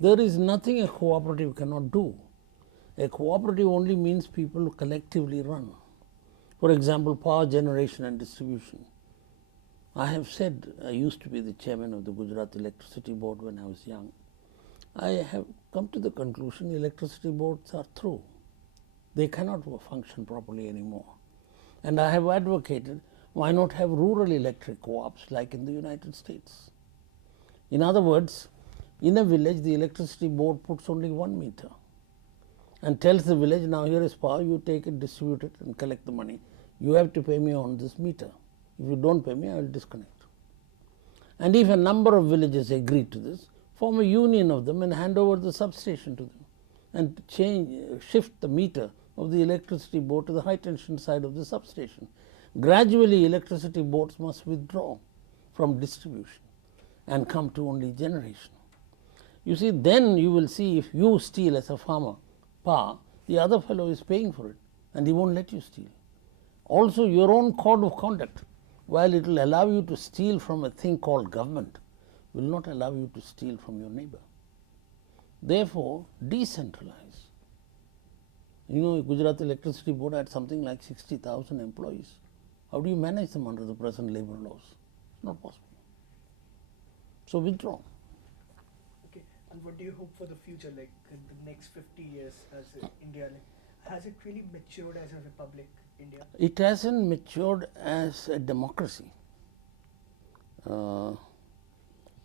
There is nothing a cooperative cannot do. A cooperative only means people collectively run. For example, power generation and distribution. I have said, I used to be the chairman of the Gujarat Electricity Board when I was young. I have come to the conclusion electricity boards are through. They cannot function properly anymore. And I have advocated, why not have rural electric co-ops like in the United States? In other words, in a village, the electricity board puts only 1 meter and tells the village, now here is power, you take it, distribute it and collect the money. You have to pay me on this meter. If you don't pay me, I will disconnect. And if a number of villages agree to this, form a union of them and hand over the substation to them and shift the meter of the electricity board to the high tension side of the substation. Gradually, electricity boards must withdraw from distribution and come to only generation. You see, then you will see if you steal as a farmer power, the other fellow is paying for it and he won't let you steal. Also, your own code of conduct, while it will allow you to steal from a thing called government, will not allow you to steal from your neighbor. Therefore, decentralize. You know, Gujarat Electricity Board had something like 60,000 employees. How do you manage them under the present labor laws? It's not possible. So withdraw. Okay, and what do you hope for the future, like in the next 50 years as India? Like, has it really matured as a republic, India? It hasn't matured as a democracy.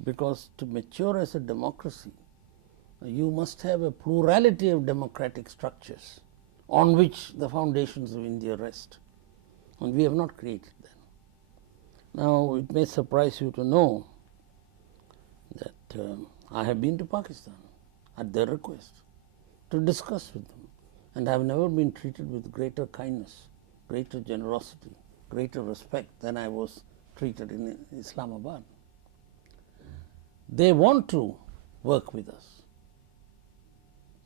Because to mature as a democracy, you must have a plurality of democratic structures on which the foundations of India rest. And we have not created them. Now, it may surprise you to know that I have been to Pakistan at their request to discuss with them, and I have never been treated with greater kindness, greater generosity, greater respect than I was treated in Islamabad. They want to work with us.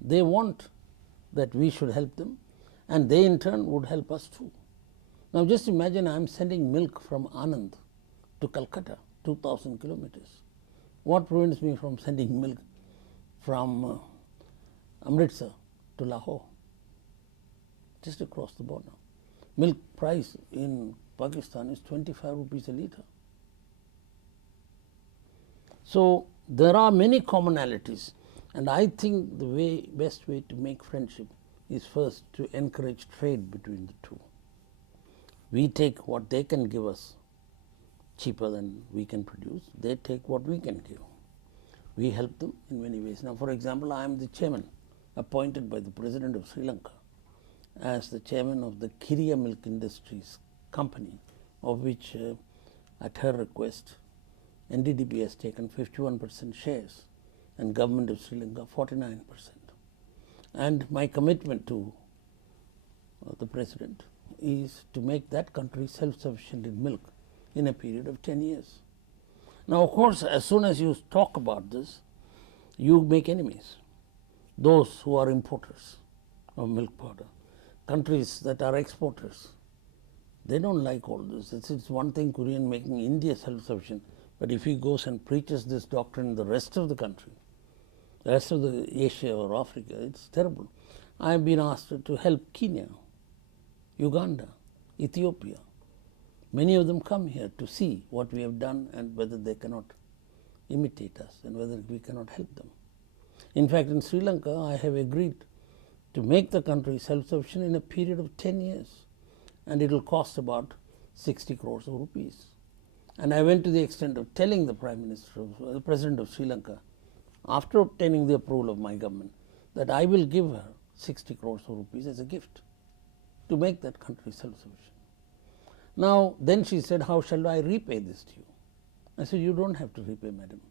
They want that we should help them, and they in turn would help us too. Now, just imagine I am sending milk from Anand to Calcutta, 2,000 kilometers. What prevents me from sending milk from Amritsar to Lahore, just across the border? Milk price in Pakistan is 25 rupees a litre. So, there are many commonalities, and I think the best way to make friendship is first to encourage trade between the two. We take what they can give us cheaper than we can produce, they take what we can give. We help them in many ways. Now, for example, I am the chairman appointed by the President of Sri Lanka as the chairman of the Kiria Milk Industries company, of which at her request NDDB has taken 51% shares and government of Sri Lanka 49%. And my commitment to the President is to make that country self-sufficient in milk in a period of 10 years. Now, of course, as soon as you talk about this, you make enemies. Those who are importers of milk powder, countries that are exporters, they don't like all this. It's one thing Kurien making India self-sufficient, but if he goes and preaches this doctrine in the rest of the country, the rest of the Asia or Africa, it's terrible. I have been asked to help Kenya, Uganda, Ethiopia. Many of them come here to see what we have done and whether they cannot imitate us and whether we cannot help them. In fact, in Sri Lanka, I have agreed to make the country self-sufficient in a period of 10 years, and it will cost about 60 crores of rupees. And I went to the extent of telling the the President of Sri Lanka, after obtaining the approval of my government, that I will give her 60 crores of rupees as a gift to make that country self-sufficient. Now, then she said, how shall I repay this to you? I said, you don't have to repay, madam.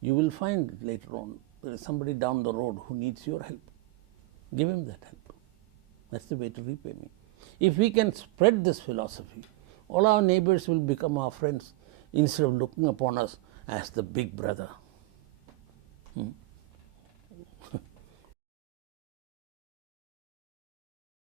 You will find later on there is somebody down the road who needs your help. Give him that help. That's the way to repay me. If we can spread this philosophy, all our neighbors will become our friends instead of looking upon us as the big brother.